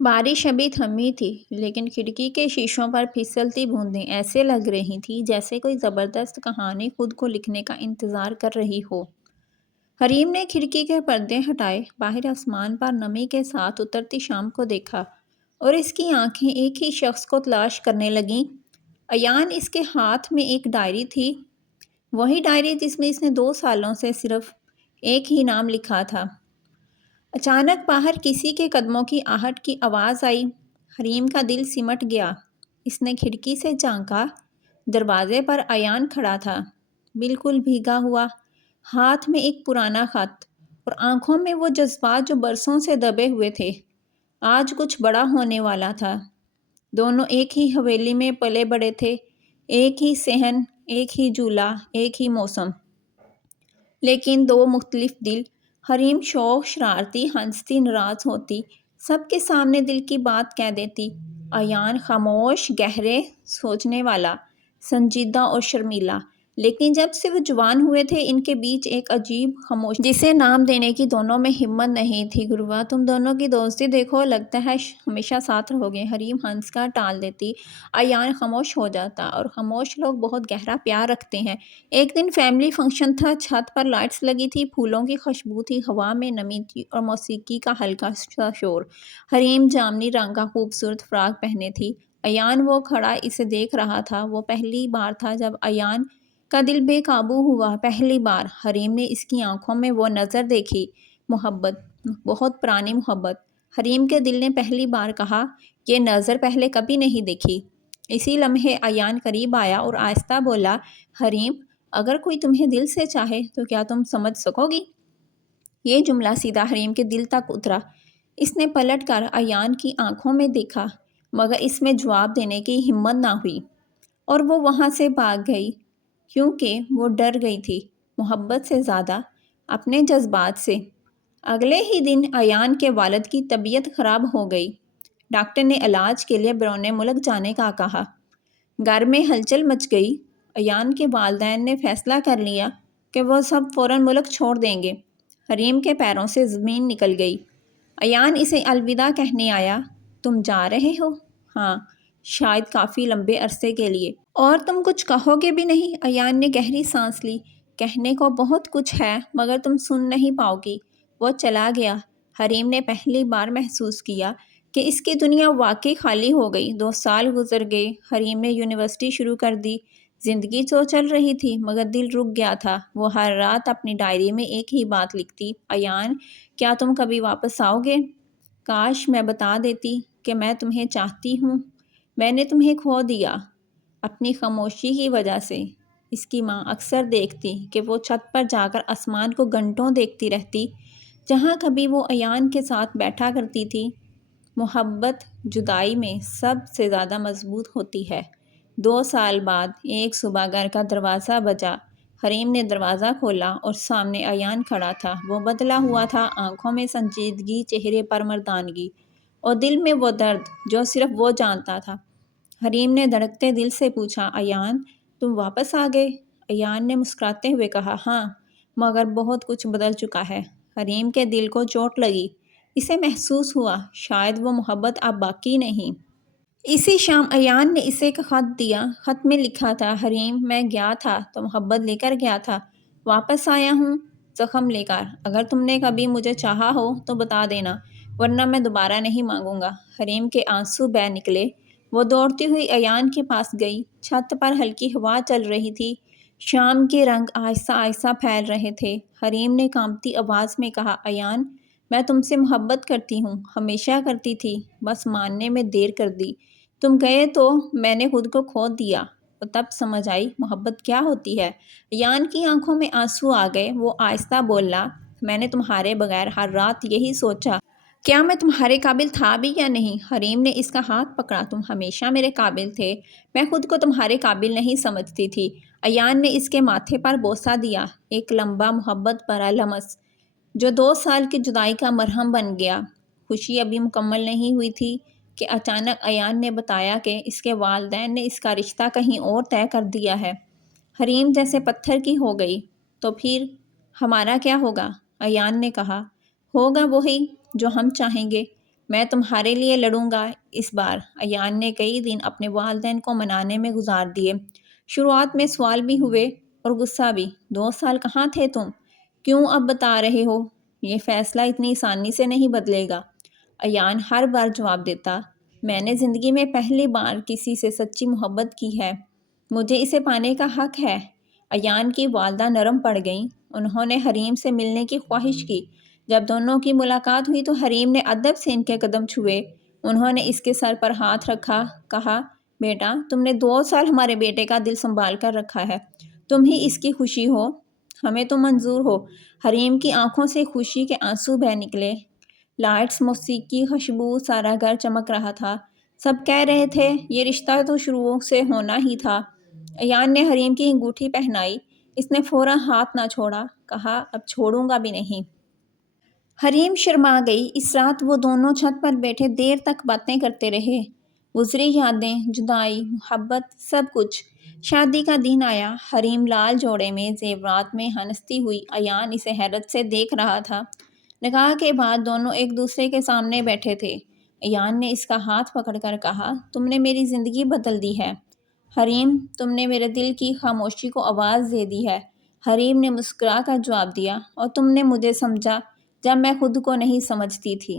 بارش ابھی تھمی تھی لیکن کھڑکی کے شیشوں پر پھسلتی بوندیں ایسے لگ رہی تھی جیسے کوئی زبردست کہانی خود کو لکھنے کا انتظار کر رہی ہو۔ حریم نے کھڑکی کے پردے ہٹائے، باہر آسمان پر نمی کے ساتھ اترتی شام کو دیکھا اور اس کی آنکھیں ایک ہی شخص کو تلاش کرنے لگیں۔ ایان، اس کے ہاتھ میں ایک ڈائری تھی، وہی ڈائری جس میں اس نے 2 سالوں سے صرف ایک ہی نام لکھا تھا۔ اچانک باہر کسی کے قدموں کی آہٹ کی آواز آئی۔ حریم کا دل سمٹ گیا۔ اس نے کھڑکی سے جھانکا۔ دروازے پر ایان کھڑا تھا، بالکل بھیگا ہوا، ہاتھ میں ایک پرانا خط اور آنکھوں میں وہ جذبات جو برسوں سے دبے ہوئے تھے۔ آج کچھ بڑا ہونے والا تھا۔ دونوں ایک ہی حویلی میں پلے بڑے تھے، ایک ہی صحن، ایک ہی جھولا، ایک ہی موسم، لیکن 2 مختلف دل۔ حریم شوخ، شرارتی، ہنستی، ناراض ہوتی، سب کے سامنے دل کی بات کہہ دیتی۔ ایان خاموش، گہرے سوچنے والا، سنجیدہ اور شرمیلا۔ لیکن جب سے وہ جوان ہوئے تھے ان کے بیچ ایک عجیب خاموشی جسے نام دینے کی دونوں میں ہمت نہیں تھی۔ گروا، تم دونوں کی دوستی دیکھو، لگتا ہے ہمیشہ ساتھ رہو گے، حریم ہنس کر ٹال دیتی۔ ایان خاموش ہو جاتا، اور خاموش لوگ بہت گہرا پیار رکھتے ہیں۔ ایک دن فیملی فنکشن تھا، چھت پر لائٹس لگی تھی، پھولوں کی خوشبو تھی، ہوا میں نمی تھی اور موسیقی کا ہلکا سا شور۔ حریم جامنی رنگ کا خوبصورت فراق پہنے تھی، ایان وہ کھڑا اسے دیکھ رہا تھا۔ وہ پہلی بار تھا جب ایان کا دل بے قابو ہوا، پہلی بار حریم نے اس کی آنکھوں میں وہ نظر دیکھی، محبت، بہت پرانی محبت۔ حریم کے دل نے پہلی بار کہا، یہ نظر پہلے کبھی نہیں دیکھی۔ اسی لمحے ایان قریب آیا اور آہستہ بولا، حریم، اگر کوئی تمہیں دل سے چاہے تو کیا تم سمجھ سکو گی؟ یہ جملہ سیدھا حریم کے دل تک اترا۔ اس نے پلٹ کر ایان کی آنکھوں میں دیکھا، مگر اس میں جواب دینے کی ہمت نہ ہوئی، اور وہ وہاں سے بھاگ گئی، کیونکہ وہ ڈر گئی تھی، محبت سے زیادہ اپنے جذبات سے۔ اگلے ہی دن ایان کے والد کی طبیعت خراب ہو گئی۔ ڈاکٹر نے علاج کے لیے بیرون ملک جانے کا کہا۔ گھر میں ہلچل مچ گئی۔ ایان کے والدین نے فیصلہ کر لیا کہ وہ سب فوراً ملک چھوڑ دیں گے۔ حریم کے پیروں سے زمین نکل گئی۔ ایان اسے الوداع کہنے آیا۔ تم جا رہے ہو؟ ہاں، شاید کافی لمبے عرصے کے لیے۔ اور تم کچھ کہو گے بھی نہیں؟ ایان نے گہری سانس لی۔ کہنے کو بہت کچھ ہے، مگر تم سن نہیں پاؤ گی۔ وہ چلا گیا۔ حریم نے پہلی بار محسوس کیا کہ اس کی دنیا واقعی خالی ہو گئی۔ 2 سال گزر گئے، حریم نے یونیورسٹی شروع کر دی، زندگی تو چل رہی تھی، مگر دل رک گیا تھا۔ وہ ہر رات اپنی ڈائری میں ایک ہی بات لکھتی، ایان، کیا تم کبھی واپس آؤ گے؟ کاش میں بتا دیتی کہ میں تمہیں چاہتی ہوں، میں نے تمہیں کھو دیا اپنی خاموشی کی وجہ سے۔ اس کی ماں اکثر دیکھتی کہ وہ چھت پر جا کر آسمان کو گھنٹوں دیکھتی رہتی، جہاں کبھی وہ ایان کے ساتھ بیٹھا کرتی تھی۔ محبت جدائی میں سب سے زیادہ مضبوط ہوتی ہے۔ 2 سال بعد ایک صبح گھر کا دروازہ بجا۔ حریم نے دروازہ کھولا اور سامنے ایان کھڑا تھا۔ وہ بدلا ہوا تھا، آنکھوں میں سنجیدگی، چہرے پر مردانگی، اور دل میں وہ درد جو صرف وہ جانتا تھا۔ حریم نے دھڑکتے دل سے پوچھا، ایان، تم واپس آ گئے؟ ایان نے مسکراتے ہوئے کہا، ہاں، مگر بہت کچھ بدل چکا ہے۔ حریم کے دل کو چوٹ لگی۔ اسے محسوس ہوا شاید وہ محبت اب باقی نہیں۔ اسی شام ایان نے اسے ایک خط دیا۔ خط میں لکھا تھا، حریم، میں گیا تھا تو محبت لے کر گیا تھا، واپس آیا ہوں زخم لے کر۔ اگر تم نے کبھی مجھے چاہا ہو تو بتا دینا، ورنہ میں دوبارہ نہیں مانگوں گا۔ حریم کے آنسو بہہ نکلے۔ وہ دوڑتی ہوئی ایان کے پاس گئی۔ چھت پر ہلکی ہوا چل رہی تھی، شام کے رنگ آہستہ آہستہ پھیل رہے تھے۔ حریم نے کانپتی آواز میں کہا، ایان، میں تم سے محبت کرتی ہوں، ہمیشہ کرتی تھی، بس ماننے میں دیر کر دی۔ تم گئے تو میں نے خود کو کھو دیا، اور تب سمجھ آئی محبت کیا ہوتی ہے۔ ایان کی آنکھوں میں آنسو آ گئے۔ وہ آہستہ بولا، میں نے تمہارے بغیر ہر رات یہی سوچا، کیا میں تمہارے قابل تھا بھی یا نہیں؟ حریم نے اس کا ہاتھ پکڑا، تم ہمیشہ میرے قابل تھے، میں خود کو تمہارے قابل نہیں سمجھتی تھی۔ ایان نے اس کے ماتھے پر بوسہ دیا، ایک لمبا محبت بھرا لمس جو 2 سال کی جدائی کا مرہم بن گیا۔ خوشی ابھی مکمل نہیں ہوئی تھی کہ اچانک ایان نے بتایا کہ اس کے والدین نے اس کا رشتہ کہیں اور طے کر دیا ہے۔ حریم جیسے پتھر کی ہو گئی۔ تو پھر ہمارا کیا ہوگا؟ ایان نے کہا، ہوگا وہی جو ہم چاہیں گے، میں تمہارے لیے لڑوں گا اس بار۔ ایان نے کئی دن اپنے والدین کو منانے میں گزار دیے۔ شروعات میں سوال بھی ہوئے اور غصہ بھی۔ 2 سال کہاں تھے تم؟ کیوں اب بتا رہے ہو؟ یہ فیصلہ اتنی آسانی سے نہیں بدلے گا۔ ایان ہر بار جواب دیتا، میں نے زندگی میں پہلی بار کسی سے سچی محبت کی ہے، مجھے اسے پانے کا حق ہے۔ ایان کی والدہ نرم پڑ گئیں۔ انہوں نے حریم سے ملنے کی خواہش کی۔ جب دونوں کی ملاقات ہوئی تو حریم نے ادب سے ان کے قدم چھوئے۔ انہوں نے اس کے سر پر ہاتھ رکھا، کہا، بیٹا تم نے 2 سال ہمارے بیٹے کا دل سنبھال کر رکھا ہے، تم ہی اس کی خوشی ہو، ہمیں تو منظور ہو۔ حریم کی آنکھوں سے خوشی کے آنسو بہہ نکلے۔ لائٹس، موسیقی، خوشبو، سارا گھر چمک رہا تھا۔ سب کہہ رہے تھے یہ رشتہ تو شروع سے ہونا ہی تھا۔ ایان نے حریم کی انگوٹھی پہنائی۔ اس نے فوراً ہاتھ نہ چھوڑا، کہا، اب چھوڑوں گا بھی نہیں۔ حریم شرما گئی۔ اس رات وہ دونوں چھت پر بیٹھے دیر تک باتیں کرتے رہے۔ گزری یادیں، جدائی، محبت، سب کچھ۔ شادی کا دن آیا۔ حریم لال جوڑے میں، زیورات میں ہنستی ہوئی۔ ایان اسے حیرت سے دیکھ رہا تھا۔ نکاح کے بعد دونوں ایک دوسرے کے سامنے بیٹھے تھے۔ ایان نے اس کا ہاتھ پکڑ کر کہا، تم نے میری زندگی بدل دی ہے حریم، تم نے میرے دل کی خاموشی کو آواز دے دی ہے۔ حریم نے مسکرا کر جواب دیا، اور تم نے مجھے سمجھا جب میں خود کو نہیں سمجھتی تھی۔